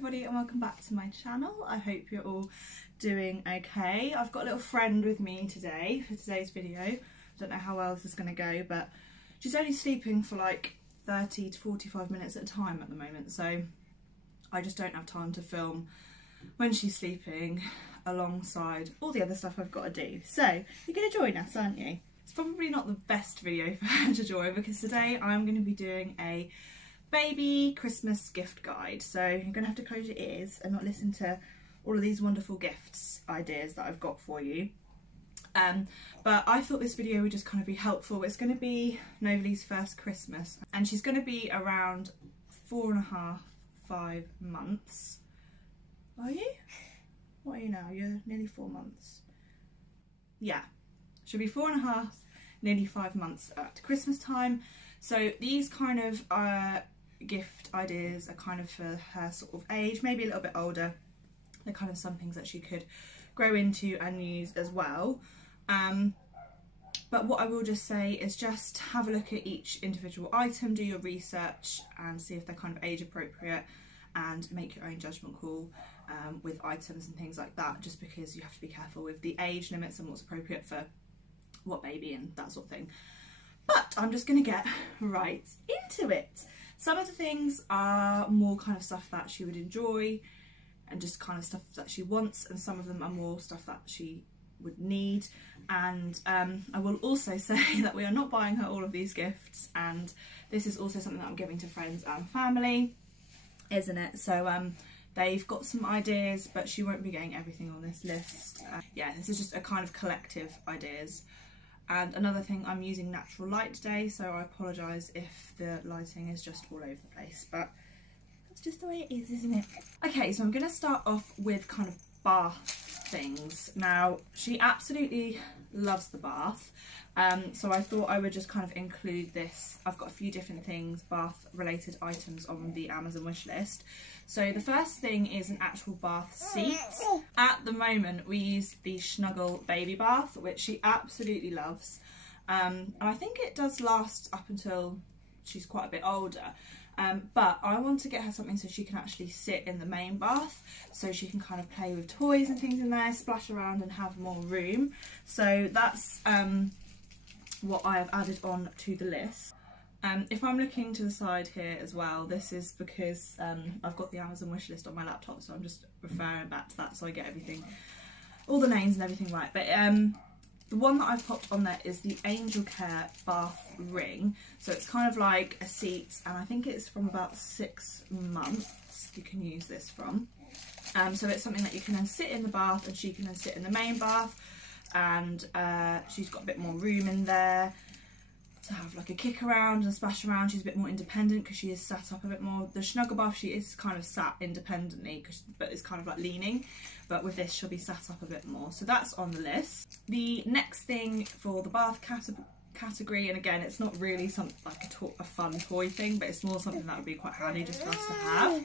everybody and welcome back to my channel. I hope you're all doing okay. I've got a little friend with me today for today's video. I don't know how well this is going to go, but she's only sleeping for like 30 to 45 minutes at a time at the moment, so I just don't have time to film when she's sleeping alongside all the other stuff I've got to do. So you're going to join us, aren't you? It's probably not the best video for her to join because today I'm going to be doing a baby Christmas gift guide. So you're going to have to close your ears and not listen to all of these wonderful gifts ideas that I've got for you. But I thought this video would just kind of be helpful. It's going to be Novaly's first Christmas and she's going to be around 4.5, 5 months. Are you? What are you now? You're nearly 4 months. Yeah, she'll be 4.5, nearly 5 months at Christmas time. So these kind of gift ideas are kind of for her sort of age, maybe a little bit older. They're kind of some things that she could grow into and use as well. But what I will just say is just have a look at each individual item, do your research and see if they're kind of age appropriate and make your own judgment call with items and things like that, just because you have to be careful with the age limits and what's appropriate for what baby and that sort of thing. But I'm just going to get right into it. Some of the things are more kind of stuff that she would enjoy and just kind of stuff that she wants, and some of them are more stuff that she would need. And I will also say that we are not buying her all of these gifts, and this is also something that I'm giving to friends and family, isn't it? So they've got some ideas, but she won't be getting everything on this list. Yeah, this is just a kind of collective ideas. And another thing, I'm using natural light today, so I apologise if the lighting is just all over the place, but that's just the way it is, isn't it? Okay, so I'm going to start off with kind of bath things. Now, she absolutely loves the bath, so I thought I would just kind of include this. I've got a few different things, bath related items on the Amazon wish list. So the first thing is an actual bath seat. At the moment we use the Snuggle baby bath, which she absolutely loves, and I think it does last up until she's quite a bit older. But I want to get her something so she can actually sit in the main bath, so she can kind of play with toys and things in there, splash around and have more room. So that's what I have added on to the list. If I'm looking to the side here as well, this is because I've got the Amazon wish list on my laptop, so I'm just referring back to that so I get everything, all the names and everything right. But the one that I've popped on there is the Angel Care bath ring. So it's kind of like a seat, and I think it's from about 6 months you can use this from. So it's something that you can then sit in the bath and she can then sit in the main bath, and she's got a bit more room in there to have like a kick around and splash around. She's a bit more independent because she is sat up a bit more. The Snuggle bath, she is kind of sat independently, but it's kind of like leaning, but with this she'll be sat up a bit more. So that's on the list. The next thing for the bath category, and again it's not really something like a fun toy thing, but it's more something that would be quite handy just for us to have,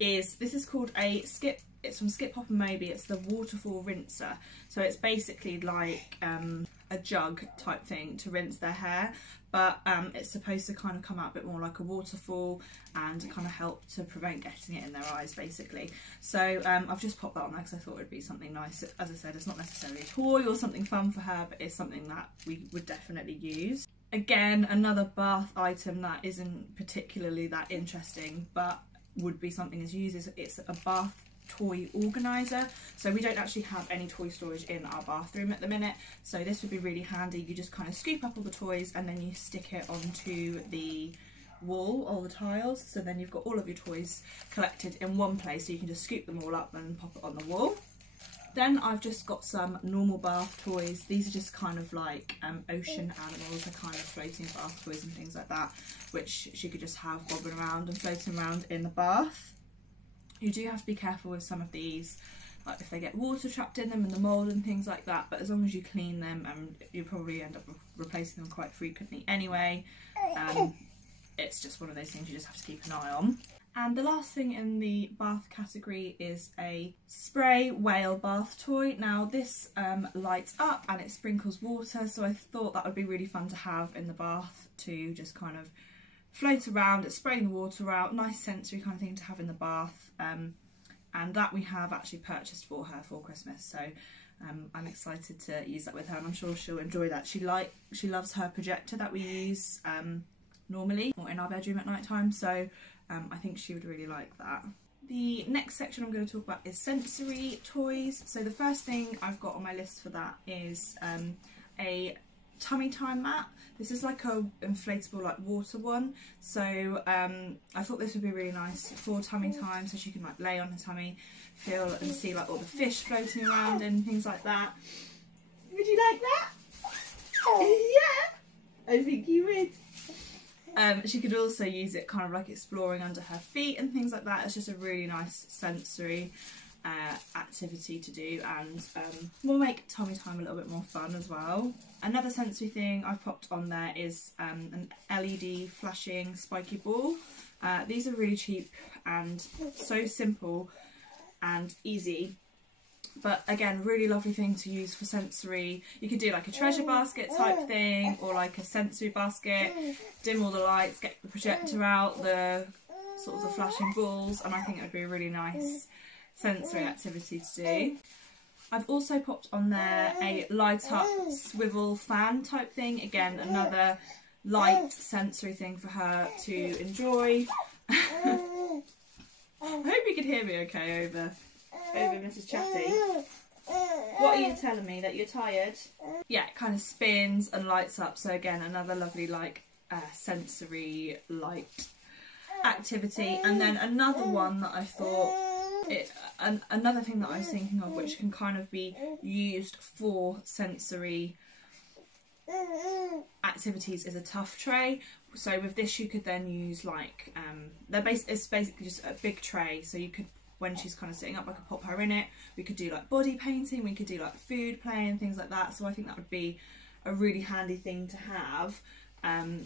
is this is called a Skip. It's from Skip Hop and Moby. It's the waterfall rinser. So it's basically like a jug type thing to rinse their hair, but it's supposed to kind of come out a bit more like a waterfall and kind of help to prevent getting it in their eyes basically. So I've just popped that on there because I thought it would be something nice. As I said, it's not necessarily a toy or something fun for her, but it's something that we would definitely use. Again, another bath item that isn't particularly that interesting, but would be something to use, is it's a bath toy organizer. So we don't actually have any toy storage in our bathroom at the minute, so this would be really handy. You just kind of scoop up all the toys and then you stick it onto the wall, all the tiles, so then you've got all of your toys collected in one place, so you can just scoop them all up and pop it on the wall. Then I've just got some normal bath toys. These are just kind of like ocean animals, they're kind of floating bath toys and things like that, which she could just have bobbing around and floating around in the bath. You do have to be careful with some of these, like if they get water trapped in them and the mould and things like that, but as long as you clean them, and you probably end up replacing them quite frequently anyway, it's just one of those things you just have to keep an eye on. And the last thing in the bath category is a spray whale bath toy. Now this lights up and it sprinkles water, so I thought that would be really fun to have in the bath to just kind of float around, it's spraying the water out, nice sensory kind of thing to have in the bath. And that we have actually purchased for her for Christmas, so I'm excited to use that with her, and I'm sure she'll enjoy that. She loves her projector that we use normally or in our bedroom at night time, so I think she would really like that. The next section I'm going to talk about is sensory toys. So the first thing I've got on my list for that is a tummy time mat. This is like a inflatable like water one, so I thought this would be really nice for tummy time, so she can like lay on her tummy, feel and see like all the fish floating around and things like that. Would you like that? Yeah, I think you would. She could also use it kind of like exploring under her feet and things like that. It's just a really nice sensory activity to do, and will make tummy time a little bit more fun as well. Another sensory thing I've popped on there is an LED flashing spiky ball. These are really cheap and so simple and easy, but again, really lovely thing to use for sensory. You could do like a treasure basket type thing, or like a sensory basket, dim all the lights, get the projector out, the sort of the flashing balls, and I think it would be a really nice sensory activity to do. I've also popped on there a light up swivel fan type thing. Again, another light sensory thing for her to enjoy. I hope you can hear me okay over Mrs. Chatty. What are you telling me, that you're tired? Yeah, it kind of spins and lights up, so again, another lovely like sensory light activity. And then another one that I thought, another thing that I was thinking of which can kind of be used for sensory activities is a tuff tray. So with this you could then use like, it's basically just a big tray, so you could, when she's kind of sitting up, I could pop her in it. We could do like body painting, we could do like food play and things like that, so I think that would be a really handy thing to have.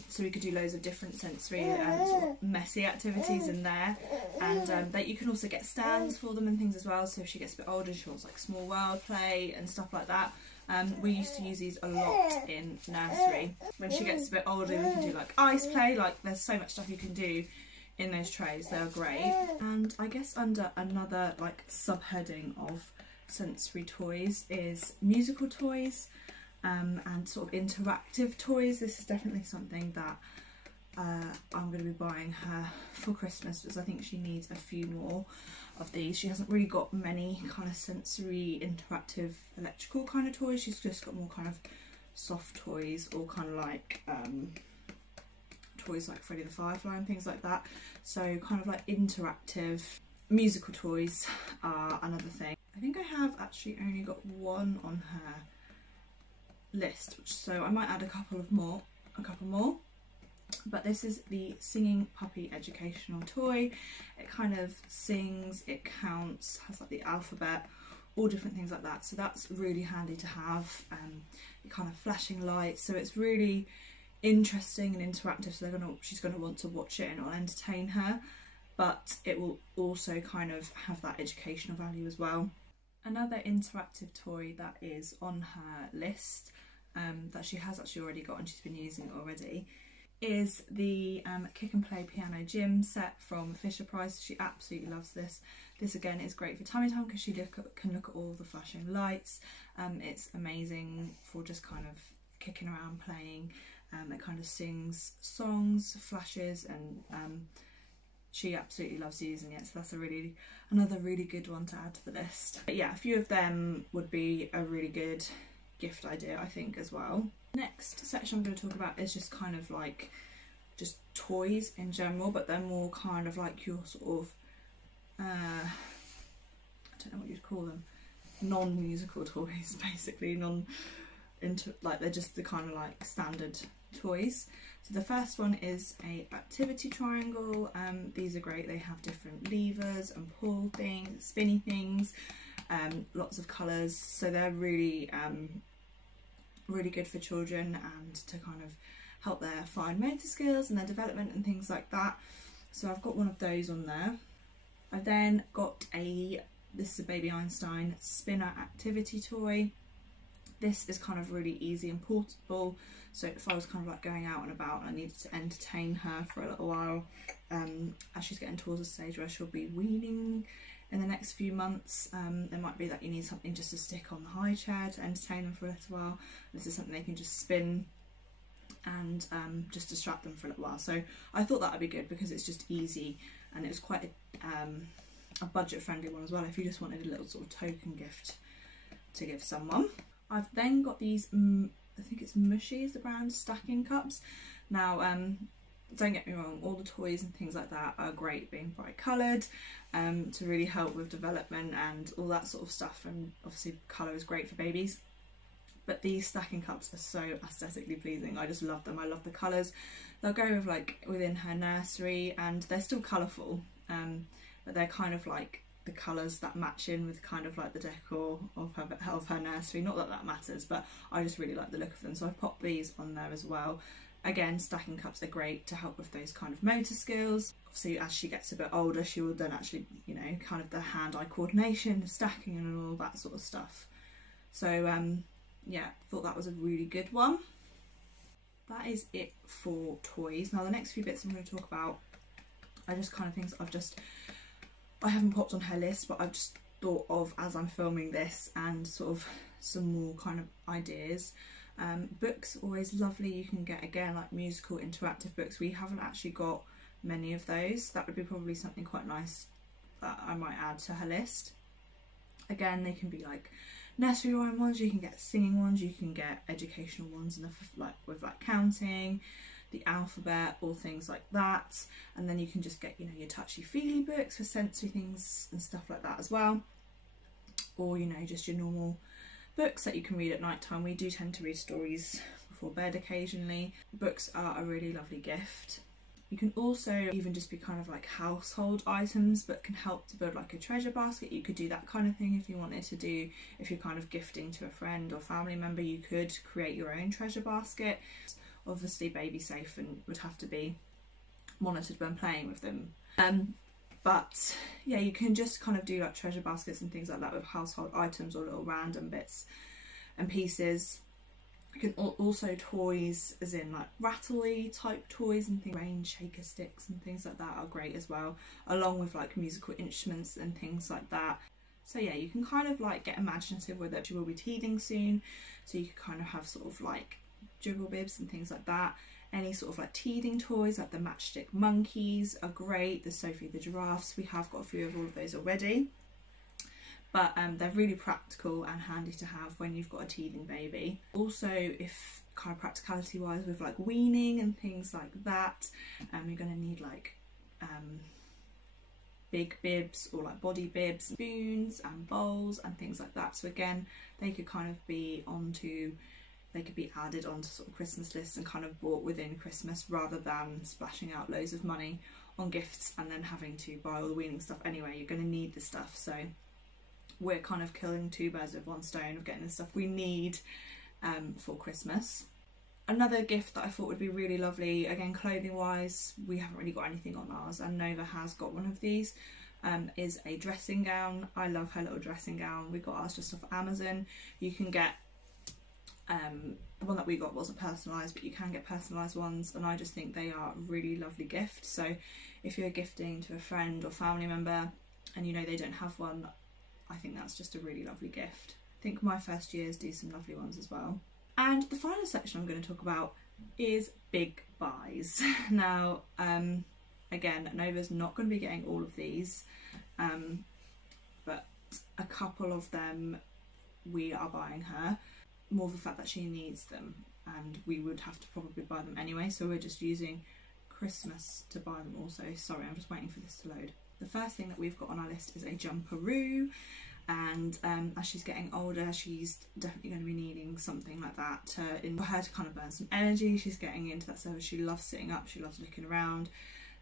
So we could do loads of different sensory and sort of messy activities in there, and that you can also get stands for them and things as well, so if she gets a bit older she wants like small world play and stuff like that. We used to use these a lot in nursery. When she gets a bit older we can do like ice play, like there's so much stuff you can do in those trays, they're great. And I guess under another like subheading of sensory toys is musical toys. And sort of interactive toys. This is definitely something that I'm going to be buying her for Christmas, because I think she needs a few more of these. She hasn't really got many kind of sensory interactive electrical kind of toys. She's just got more kind of soft toys, or kind of like toys like Freddy the Firefly and things like that. So kind of like interactive musical toys are another thing. I think I have actually only got one on her list, so I might add a couple more, but this is the Singing Puppy Educational Toy. It kind of sings, it counts, has like the alphabet, all different things like that, so that's really handy to have. It kind of flashing lights, so it's really interesting and interactive, so she's going to want to watch it and it'll entertain her, but it will also kind of have that educational value as well. Another interactive toy that is on her list, that she has actually already got and she's been using it already, is the Kick and Play Piano Gym set from Fisher Price. She absolutely loves this. This again is great for tummy time because she can look at all the flashing lights. It's amazing for just kind of kicking around playing. It kind of sings songs, flashes, and she absolutely loves using it, so that's another really good one to add to the list. But yeah, a few of them would be a really good gift idea, I think, as well. Next section I'm going to talk about is just kind of like just toys in general, but they're more kind of like your sort of I don't know what you'd call them, non-musical toys, basically, like they're just the kind of like standard toys. So the first one is a activity triangle. These are great, they have different levers and pull things, spinny things, lots of colours, so they're really really good for children and to kind of help their fine motor skills and their development and things like that. So I've got one of those on there. I've then got this is a Baby Einstein spinner activity toy. This is kind of really easy and portable, so if I was kind of like going out and about and I needed to entertain her for a little while, as she's getting towards a stage where she'll be weaning in the next few months, it might be that you need something just to stick on the high chair to entertain them for a little while. This is something they can just spin and just distract them for a little while. So I thought that would be good because it's just easy, and it was quite a budget friendly one as well if you just wanted a little sort of token gift to give someone. I've then got these, I think it's Mushy is the brand, stacking cups. Now don't get me wrong, all the toys and things like that are great being bright coloured to really help with development and all that sort of stuff, and obviously colour is great for babies. But these stacking cups are so aesthetically pleasing. I just love them. I love the colours. They'll go with like within her nursery, and they're still colourful, but they're kind of like the colours that match in with kind of like the decor of her nursery. Not that that matters, but I just really like the look of them. So I've popped these on there as well. Again, stacking cups are great to help with those kind of motor skills. Obviously, as she gets a bit older, she will then actually, you know, kind of the hand-eye coordination, stacking and all that sort of stuff. So yeah, thought that was a really good one. That is it for toys. Now the next few bits I'm going to talk about are just kind of things I haven't popped on her list, but I've just thought of as I'm filming this, and sort of some more kind of ideas. Books, always lovely. You can get, again, like musical interactive books. We haven't actually got many of those. That would be probably something quite nice that I might add to her list. Again, they can be like nursery rhyme ones, you can get singing ones, you can get educational ones, and like with like counting, the alphabet, or things like that. And then you can just get, you know, your touchy-feely books for sensory things and stuff like that as well, or, you know, just your normal books that you can read at night time. We do tend to read stories before bed occasionally. Books are a really lovely gift. You can also even just be kind of like household items, but can help to build like a treasure basket. You could do that kind of thing if you wanted to do, if you're kind of gifting to a friend or family member, you could create your own treasure basket. Obviously baby safe and would have to be monitored when playing with them. But yeah, you can just kind of do like treasure baskets and things like that with household items or little random bits and pieces. You can also toys, as in like rattly type toys and things, rain shaker sticks and things like that are great as well, along with like musical instruments and things like that. So yeah, you can kind of like get imaginative with it. She will be teething soon, so you can kind of have sort of like jiggle bibs and things like that. Any sort of like teething toys like the Matchstick monkeys are great, the Sophie the giraffes, we have got a few of all of those already. But they're really practical and handy to have when you've got a teething baby. Also, if kind of practicality wise with like weaning and things like that, you're going to need like big bibs or like body bibs, spoons and bowls and things like that. So again, they could kind of be they could be added onto sort of Christmas lists and kind of bought within Christmas, rather than splashing out loads of money on gifts and then having to buy all the weaning stuff anyway. You're going to need the stuff, so we're kind of killing two birds with one stone of getting the stuff we need for Christmas. Another gift that I thought would be really lovely, again clothing wise, we haven't really got anything on ours and Nova has got one of these, is a dressing gown. I love her little dressing gown. We got ours just off Amazon. You can get the one that we got wasn't personalised, but you can get personalised ones, and I just think they are a really lovely gift. So if you're gifting to a friend or family member and you know they don't have one, I think that's just a really lovely gift. I think my first years do some lovely ones as well. And the final section I'm going to talk about is big buys. Now, again, Nova's not going to be getting all of these, but a couple of them we are buying her. More the fact that she needs them, and we would have to probably buy them anyway, so we're just using Christmas to buy them also. Sorry, I'm just waiting for this to load. The first thing that we've got on our list is a jumperoo, and as she's getting older, she's definitely going to be needing something like that for her to kind of burn some energy. She's getting into that service. She loves sitting up, she loves looking around,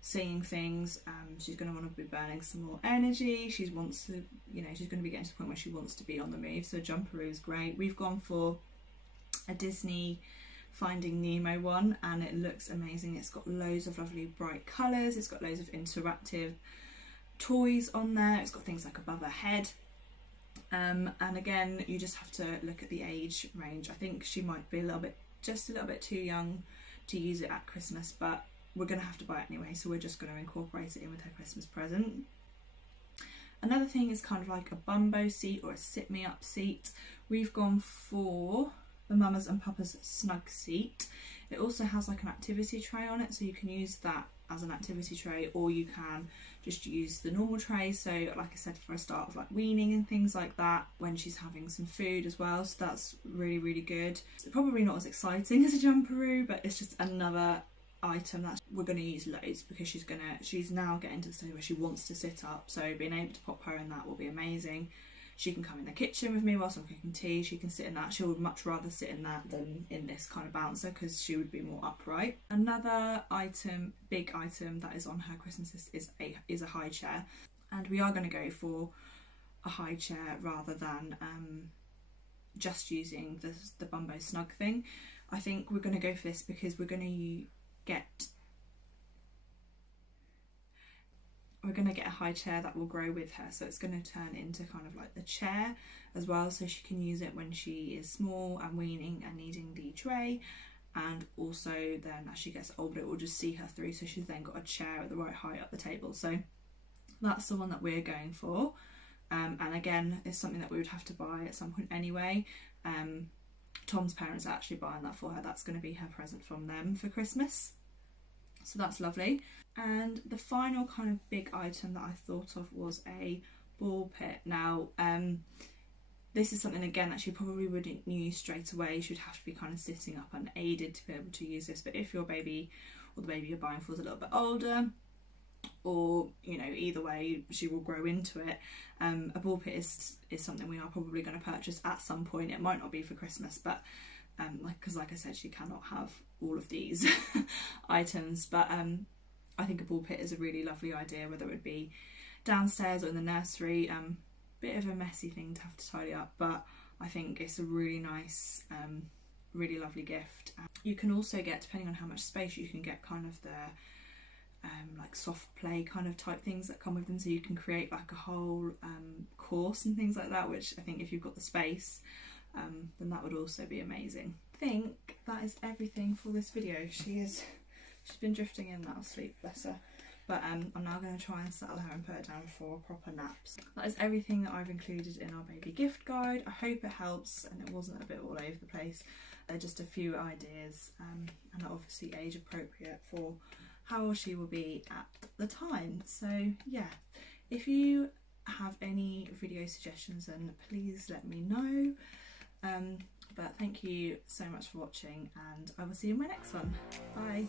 seeing things. She's going to want to be burning some more energy. She wants to, you know, she's going to be getting to the point where she wants to be on the move, so jumperoo is great. We've gone for a Disney Finding Nemo one, and it looks amazing. It's got loads of lovely bright colours, it's got loads of interactive toys on there, it's got things like above her head, And again, you just have to look at the age range. I think she might be just a little bit too young to use it at Christmas, but we're going to have to buy it anyway, so we're just going to incorporate it in with her Christmas present. Another thing is kind of like a bumbo seat or a sit me up seat. We've gone for the Mamas and Papas Snug seat. It also has like an activity tray on it, so you can use that as an activity tray, or you can just use the normal tray. So like I said, for a start of like weaning and things like that, when she's having some food as well, so that's really, really good. It's probably not as exciting as a jumperoo, but it's just another item that we're going to use loads, because she's now getting to the stage where she wants to sit up, so being able to pop her in that will be amazing. She can come in the kitchen with me whilst I'm cooking tea, she can sit in that. She would much rather sit in that than in this kind of bouncer, because she would be more upright. Another item, big item that is on her Christmas list is a high chair, and we are going to go for a high chair rather than just using the Bumbo Snug thing. I think we're going to go for this because we're going to get a high chair that will grow with her, so it's going to turn into kind of like the chair as well, so she can use it when she is small and weaning and needing the tray, and also then as she gets older it will just see her through, so she's then got a chair at the right height up the table. So that's the one that we're going for, and again it's something that we would have to buy at some point anyway. Tom's parents are actually buying that for her. That's going to be her present from them for Christmas, so that's lovely. And the final kind of big item that I thought of was a ball pit. Now this is something again that she probably wouldn't use straight away. She'd have to be kind of sitting up unaided to be able to use this, but if your baby or the baby you're buying for is a little bit older, or you know, either way she will grow into it, a ball pit is something we are probably going to purchase at some point. It might not be for Christmas, but because like I said, she cannot have all of these items, but I think a ball pit is a really lovely idea, whether it would be downstairs or in the nursery. Bit of a messy thing to have to tidy up, but I think it's a really nice, really lovely gift. You can also get, depending on how much space, you can get kind of the like soft play kind of type things that come with them, so you can create like a whole course and things like that, which I think if you've got the space, then that would also be amazing. I think that is everything for this video. She's been drifting in now, sleep, bless her. But I'm now going to try and settle her and put her down for proper naps. That is everything that I've included in our baby gift guide. I hope it helps and it wasn't a bit all over the place. They're just a few ideas and are obviously age appropriate for how old she will be at the time. So yeah, if you have any video suggestions, then please let me know. But thank you so much for watching, and I will see you in my next one. Bye.